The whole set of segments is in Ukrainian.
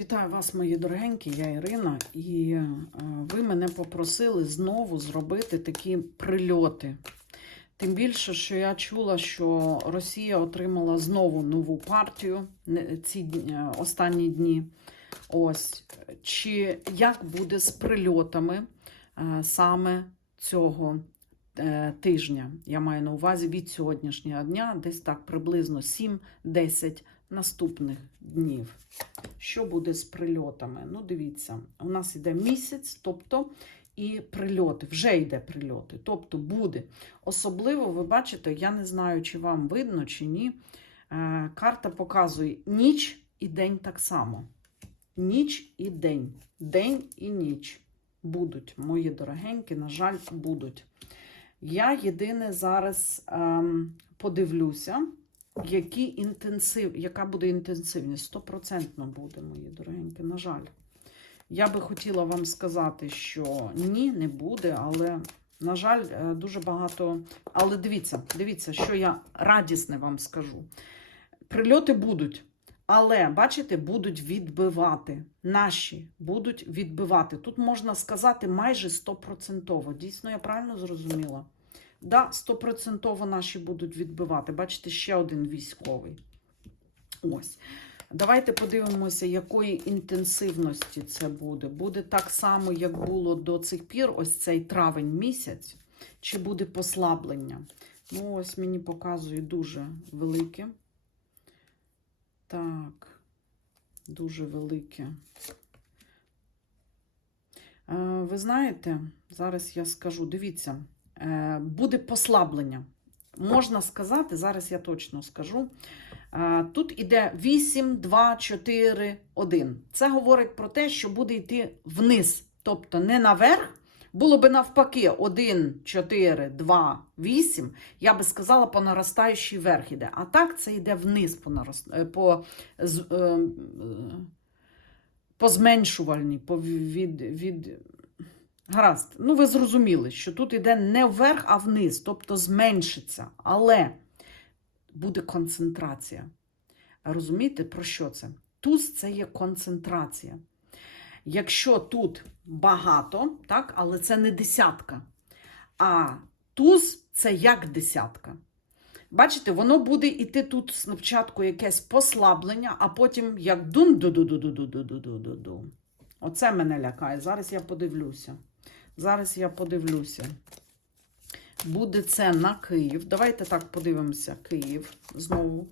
Вітаю вас, мої дорогенькі, я Ірина, і е, ви мене попросили знову зробити такі прильоти. Тим більше, що я чула, що Росія отримала знову нову партію ці е, останні дні. Ось чи як буде з прильотами е, саме цього тижня? Я маю на увазі від сьогоднішнього дня, десь так приблизно 7-10 наступних днів. Що буде з прильотами? Ну, дивіться, у нас йде місяць, тобто і прильоти, вже йде прильоти. Тобто буде. Особливо, ви бачите, я не знаю, чи вам видно, чи ні. Е, карта показує ніч і день так само. Ніч і день. День і ніч будуть, мої дорогенькі, на жаль, будуть. Я єдине зараз ем, подивлюся, які інтенсив, яка буде інтенсивність? Стопроцентно буде, мої дорогенькі, на жаль. Я би хотіла вам сказати, що ні, не буде, але, на жаль, е, дуже багато. Але дивіться, дивіться, що я радісне вам скажу. Прильоти будуть. Але, бачите, будуть відбивати. Наші будуть відбивати. Тут можна сказати майже стопроцентово. Дійсно, я правильно зрозуміла? Да, стопроцентово наші будуть відбивати. Бачите, ще один військовий. Ось. Давайте подивимося, якої інтенсивності це буде. Буде так само, як було до цих пір, ось цей травень місяць, чи буде послаблення. Ну, ось мені показує дуже велике. Так, дуже велике. Е, Ви знаєте, зараз я скажу, дивіться, буде послаблення. Можна сказати, зараз я точно скажу. е, Тут іде 8, 2, 4, 1. Це говорить про те, що буде йти вниз, тобто не наверх. Було би навпаки 1, 4, 2, 8, я би сказала, по наростаючій верх іде. А так це йде вниз по, нарост... е, по, е, е, по зменшувальній, по від, від... Гаразд. Ну, ви зрозуміли, що тут іде не вверх, а вниз, тобто зменшиться. Але буде концентрація. Розумієте, про що це? Туз це є концентрація. Якщо тут багато, так, але це не десятка. А туз це як десятка. Бачите, воно буде йти тут спочатку якесь послаблення, а потім як дун ду ду ду ду ду ду ду ду ду ду Оце мене лякає. Зараз я подивлюся. Зараз я подивлюся. Буде це на Київ. Давайте так подивимося. Київ знову.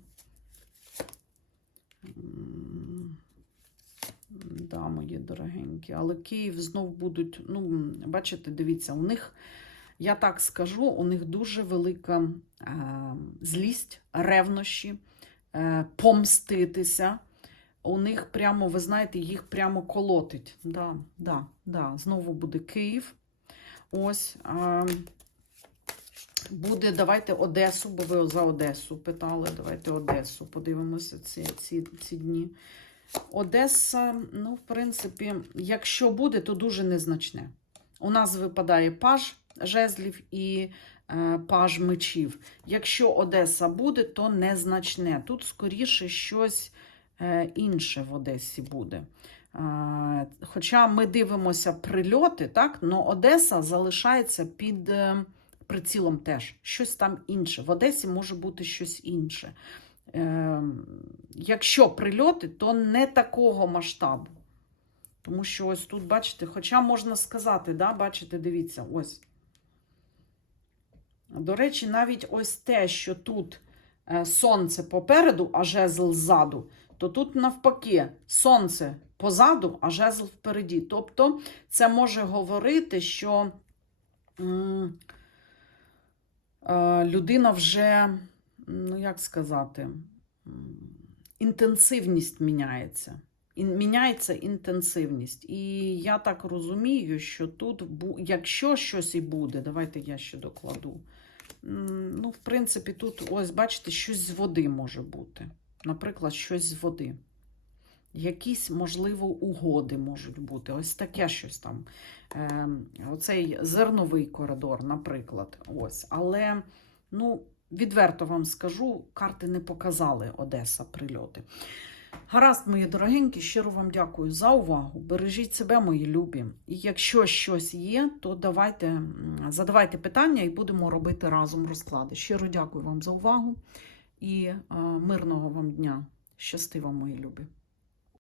Да, мої дорогенькі. Але Київ знов будуть, ну, бачите, дивіться, у них, я так скажу, у них дуже велика е, злість, ревнощі, е, помститися. У них прямо, ви знаєте, їх прямо колотить. Да, да, да. Знову буде Київ. Ось. А, буде, давайте Одесу, бо ви за Одесу питали. Давайте Одесу. Подивимося ці, ці, ці дні. Одеса, ну, в принципі, якщо буде, то дуже незначне. У нас випадає паж жезлів і е, паж мечів. Якщо Одеса буде, то незначне. Тут скоріше щось інше в Одесі буде. Е, Хоча ми дивимося прильоти, так, але Одеса залишається під е, прицілом теж. Щось там інше. В Одесі може бути щось інше. Е, Якщо прильоти, то не такого масштабу. Тому що ось тут, бачите, хоча можна сказати, да, бачите, дивіться, ось. До речі, навіть ось те, що тут е, сонце попереду, а жезл ззаду, то тут навпаки сонце позаду, а жезл впереді. Тобто це може говорити, що е, людина вже, ну як сказати, інтенсивність міняється. Міняється інтенсивність. І я так розумію, що тут, якщо щось і буде, давайте я ще докладу. Ну, в принципі, тут, ось, бачите, щось з води може бути. Наприклад, щось з води. Якісь, можливо, угоди можуть бути. Ось таке щось там. Е, оцей зерновий коридор, наприклад. Ось. Але, ну, відверто вам скажу, карти не показали Одеса прильоти. Гаразд, мої дорогенькі, щиро вам дякую за увагу. Бережіть себе, мої любі. І якщо щось є, то давайте задавайте питання і будемо робити разом розклади. Щиро дякую вам за увагу і е, мирного вам дня. Щасти вам, мої любі.